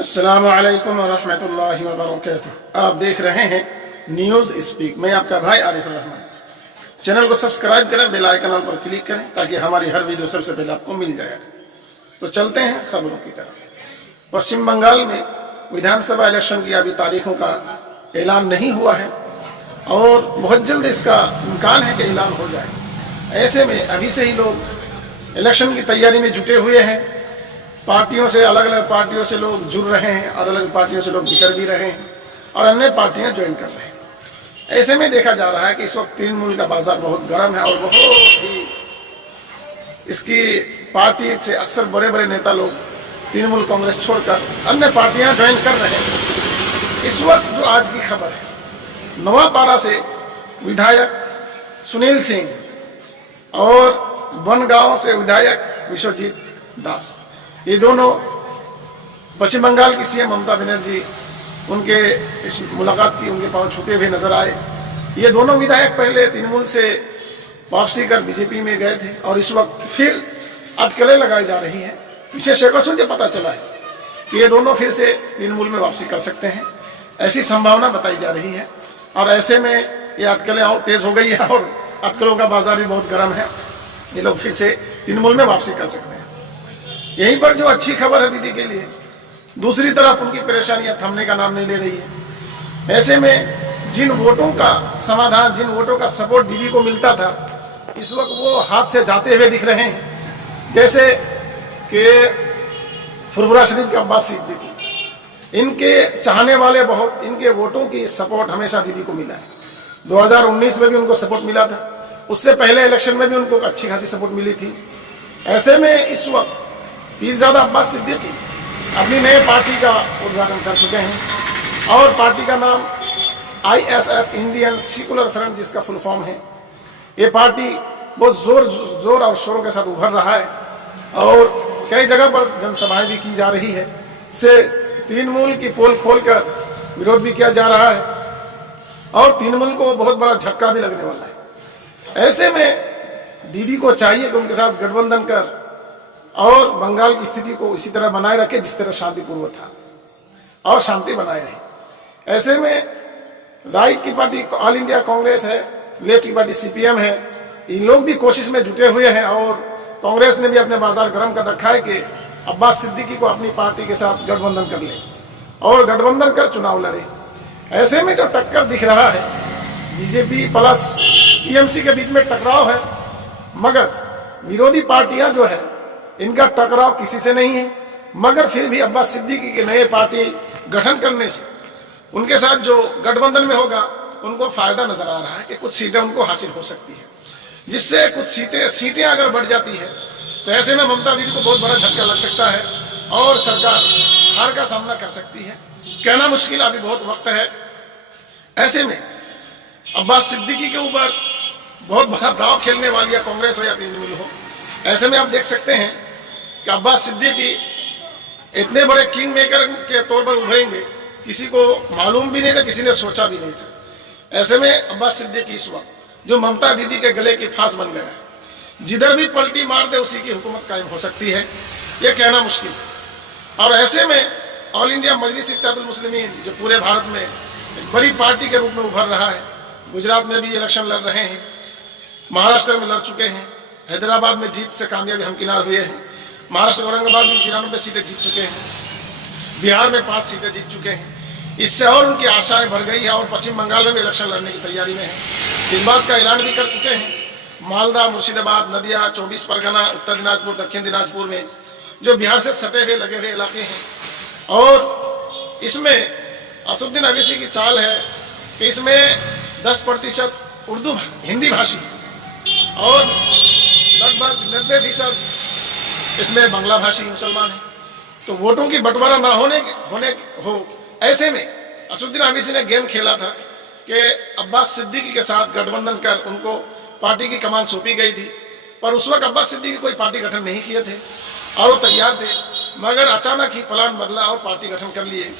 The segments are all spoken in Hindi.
अस्सलामु अलैकुम वरहमतुल्लाहि वबरकातुह। आप देख रहे हैं न्यूज़ स्पीक। मैं आपका भाई आरिफ रहमान। चैनल को सब्सक्राइब करें, बेल आइकन पर क्लिक करें ताकि हमारी हर वीडियो सबसे पहले आपको मिल जाएगा। तो चलते हैं खबरों की तरफ। पश्चिम बंगाल में विधानसभा इलेक्शन की अभी तारीखों का ऐलान नहीं हुआ है और बहुत जल्द इसका इम्कान है कि ऐलान हो जाए। ऐसे में अभी से ही लोग इलेक्शन की तैयारी में जुटे हुए हैं। पार्टियों से, अलग अलग पार्टियों से लोग जुड़ रहे हैं, अलग अलग पार्टियों से लोग बिखर भी रहे हैं और अन्य पार्टियां ज्वाइन कर रहे हैं। ऐसे में देखा जा रहा है कि इस वक्त तृणमूल का बाजार बहुत गर्म है और बहुत ही इसकी पार्टी से अक्सर बड़े बड़े नेता लोग तृणमूल कांग्रेस छोड़कर अन्य पार्टियां ज्वाइन कर रहे हैं। इस वक्त जो आज की खबर है, नवापारा से विधायक सुनील सिंह और बनगांव से विधायक विश्वजीत दास, ये दोनों पश्चिम बंगाल की सीएम ममता बनर्जी उनके इस मुलाकात की उनके पांव छूते हुए नजर आए। ये दोनों विधायक पहले तृणमूल से वापसी कर बीजेपी में गए थे और इस वक्त फिर अटकलें लगाई जा रही हैं। विशेषज्ञों से पता चला है कि ये दोनों फिर से तृणमूल में वापसी कर सकते हैं, ऐसी संभावना बताई जा रही है। और ऐसे में ये अटकलें और तेज हो गई है और अटकलों का बाजार भी बहुत गर्म है। ये लोग फिर से तृणमूल में वापसी कर सकते हैं। यहीं पर जो अच्छी खबर है दीदी के लिए, दूसरी तरफ उनकी परेशानियां थमने का नाम नहीं ले रही है। ऐसे में जिन वोटों का समाधान, जिन वोटों का सपोर्ट दीदी को मिलता था, इस वक्त वो हाथ से जाते हुए दिख रहे हैं। जैसे कि फुरफुरा शरीफ के अब्बास सिद्दीकी, इनके चाहने वाले बहुत, इनके वोटों की सपोर्ट हमेशा दीदी को मिला है। 2019 में भी उनको सपोर्ट मिला था, उससे पहले इलेक्शन में भी उनको अच्छी खासी सपोर्ट मिली थी। ऐसे में इस वक्त पीरजादा अब्बास सिद्दीकी अपनी नए पार्टी का उद्घाटन कर चुके हैं और पार्टी का नाम ISF, इंडियन सेकुलर फ्रंट, जिसका फुल फॉर्म है। ये पार्टी बहुत जोर और शोरों के साथ उभर रहा है और कई जगह पर जनसभाएं भी की जा रही है। से तृणमूल की पोल खोलकर विरोध भी किया जा रहा है और तृणमूल को बहुत बड़ा झटका भी लगने वाला है। ऐसे में दीदी को चाहिए कि उनके साथ गठबंधन कर और बंगाल की स्थिति को इसी तरह बनाए रखे जिस तरह शांतिपूर्व था और शांति बनाए रहे। ऐसे में राइट की पार्टी ऑल इंडिया कांग्रेस है, लेफ्ट की पार्टी CPM है, इन लोग भी कोशिश में जुटे हुए हैं और कांग्रेस ने भी अपने बाजार गर्म कर रखा है कि अब्बास सिद्दीकी को अपनी पार्टी के साथ गठबंधन कर ले और गठबंधन कर चुनाव लड़े। ऐसे में जो टक्कर दिख रहा है, बीजेपी प्लस TMC के बीच में टकराव है, मगर विरोधी पार्टियां जो है इनका टकराव किसी से नहीं है। मगर फिर भी अब्बास सिद्दीकी के नए पार्टी गठन करने से उनके साथ जो गठबंधन में होगा उनको फायदा नजर आ रहा है कि कुछ सीटें उनको हासिल हो सकती है, जिससे कुछ सीटें अगर बढ़ जाती है तो ऐसे में ममता दीदी को बहुत बड़ा झटका लग सकता है और सरकार हार का सामना कर सकती है। कहना मुश्किल, अभी बहुत वक्त है। ऐसे में अब्बास सिद्दीकी के ऊपर बहुत बड़ा दाव खेलने वाली है कांग्रेस हो या तृणमूल हो। ऐसे में आप देख सकते हैं कि अब्बास सिद्दीकी इतने बड़े किंग मेकर के तौर पर उभरेंगे, किसी को मालूम भी नहीं था, किसी ने सोचा भी नहीं था। ऐसे में अब्बास सिद्दीकी इस वक्त जो ममता दीदी के गले की फांस बन गया है, जिधर भी पलटी मार दे उसी की हुकूमत कायम हो सकती है, ये कहना मुश्किल। और ऐसे में ऑल इंडिया मजलिस इत्तेहादुल मुस्लिमीन जो पूरे भारत में एक बड़ी पार्टी के रूप में उभर रहा है, गुजरात में भी इलेक्शन लड़ रहे हैं, महाराष्ट्र में लड़ चुके हैं, हैदराबाद में जीत से कामयाबी हमकिनार हुए हैं, महाराष्ट्र औरंगाबाद में 93 सीटें जीत चुके हैं, बिहार में 5 सीटें जीत चुके हैं। इससे और उनकी आशाएं बढ़ गई है और पश्चिम बंगाल में भी इलेक्शन लड़ने की तैयारी में है। इस बात का ऐलान भी कर चुके हैं। मालदा, मुर्शिदाबाद, नदिया, 24 परगना, उत्तर दिनाजपुर, दक्षिण दिनाजपुर में जो बिहार से सटे हुए लगे हुए इलाके हैं और इसमें असदुद्दीन अवैसी की चाल है कि इसमें 10% हिंदी भाषी है और लगभग 90% इसमें बांग्ला भाषी मुसलमान है। तो वोटों की बंटवारा ना हो ऐसे में असदुद्दीन अवैसी ने गेम खेला था कि अब्बास सिद्दीकी के साथ गठबंधन कर उनको पार्टी की कमान सौंपी गई थी। पर उस वक्त अब्बास सिद्दीकी कोई पार्टी गठन नहीं किए थे और वो तैयार थे, मगर अचानक ही प्लान बदला और पार्टी गठन कर लिए।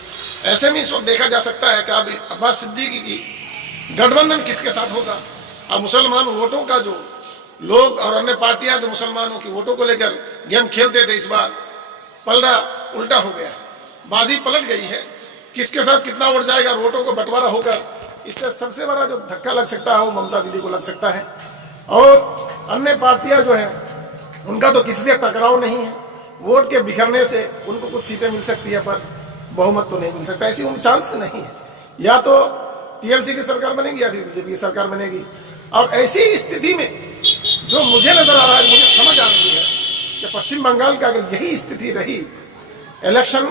ऐसे में इस वक्त देखा जा सकता है कि अब अब्बास सिद्दीकी की गठबंधन किसके साथ होगा। अब मुसलमान वोटों का जो लोग और अन्य पार्टियां जो मुसलमानों की वोटों को लेकर गेम खेलते थे, इस बार पलड़ा उल्टा हो गया। बाजी पलट गई है। किसके साथ कितना वोट जाएगा, वोटों को बंटवारा होकर, इससे सबसे बड़ा जो धक्का लग सकता है वो ममता दीदी को लग सकता है। और अन्य पार्टियां जो है उनका तो किसी से टकराव नहीं है, वोट के बिखरने से उनको कुछ सीटें मिल सकती है पर बहुमत तो नहीं मिल सकता, ऐसी उन चांस नहीं है। या तो टीएमसी की सरकार बनेगी या फिर बीजेपी की सरकार बनेगी। और ऐसी स्थिति में जो मुझे नजर आ रहा है, मुझे समझ आ रही है कि पश्चिम बंगाल का अगर यही स्थिति रही इलेक्शन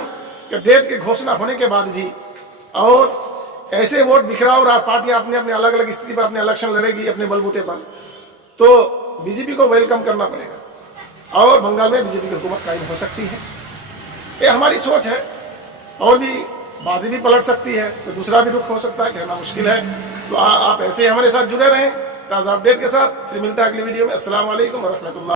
के डेट के घोषणा होने के बाद भी, और ऐसे वोट बिखराव रहा, पार्टियां अपने अपने अलग अलग स्थिति पर अपने इलेक्शन लड़ेगी अपने बलबूते पर, तो बीजेपी को वेलकम करना पड़ेगा और बंगाल में बीजेपी की हुकूमत कायम हो सकती है। ये हमारी सोच है। और भी बाजी भी पलट सकती है, तो दूसरा भी रुख हो सकता है, कहना मुश्किल है। तो आप ऐसे हमारे साथ जुड़े रहें ताज़ा अपडेट के साथ। फिर मिलता है अगली वीडियो में। अस्सलाम वालेकुम व रहमतुल्लाह।